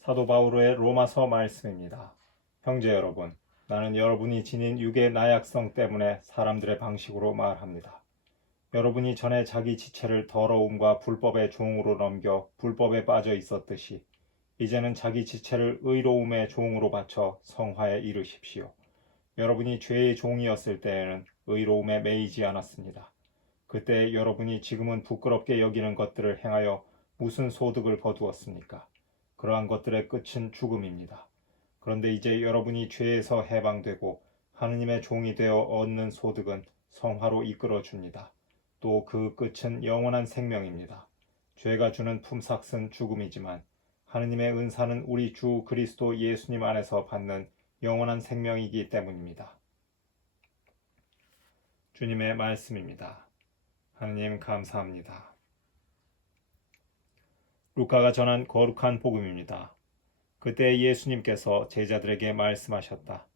사도 바울의 로마서 말씀입니다. 형제 여러분, 나는 여러분이 지닌 육의 나약성 때문에 사람들의 방식으로 말합니다. 여러분이 전에 자기 지체를 더러움과 불법의 종으로 넘겨 불법에 빠져 있었듯이 이제는 자기 지체를 의로움의 종으로 바쳐 성화에 이르십시오. 여러분이 죄의 종이었을 때에는 의로움에 매이지 않았습니다. 그때 여러분이 지금은 부끄럽게 여기는 것들을 행하여 무슨 소득을 거두었습니까? 그러한 것들의 끝은 죽음입니다. 그런데 이제 여러분이 죄에서 해방되고 하느님의 종이 되어 얻는 소득은 성화로 이끌어 줍니다. 또 그 끝은 영원한 생명입니다. 죄가 주는 품삯은 죽음이지만 하느님의 은사는 우리 주 그리스도 예수님 안에서 받는 영원한 생명이기 때문입니다. 주님의 말씀입니다. 하느님 감사합니다. 루카가 전한 거룩한 복음입니다. 그때 예수님께서 제자들에게 말씀하셨다.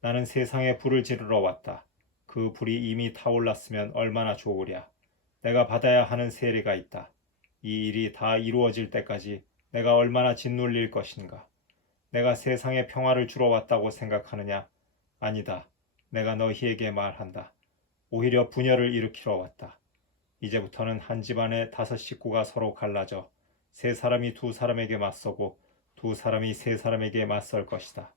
나는 세상에 불을 지르러 왔다. 그 불이 이미 타올랐으면 얼마나 좋으랴. 내가 받아야 하는 세례가 있다. 이 일이 다 이루어질 때까지 내가 얼마나 짓눌릴 것인가. 내가 세상에 평화를 주러 왔다고 생각하느냐? 아니다. 내가 너희에게 말한다. 오히려 분열을 일으키러 왔다. 이제부터는 한 집안에 다섯 식구가 서로 갈라져 세 사람이 두 사람에게 맞서고 두 사람이 세 사람에게 맞설 것이다.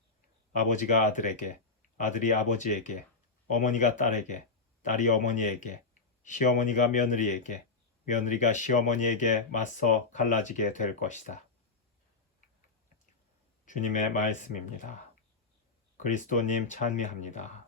아버지가 아들에게, 아들이 아버지에게, 어머니가 딸에게, 딸이 어머니에게, 시어머니가 며느리에게, 며느리가 시어머니에게 맞서 갈라지게 될 것이다. 주님의 말씀입니다. 그리스도님 찬미합니다.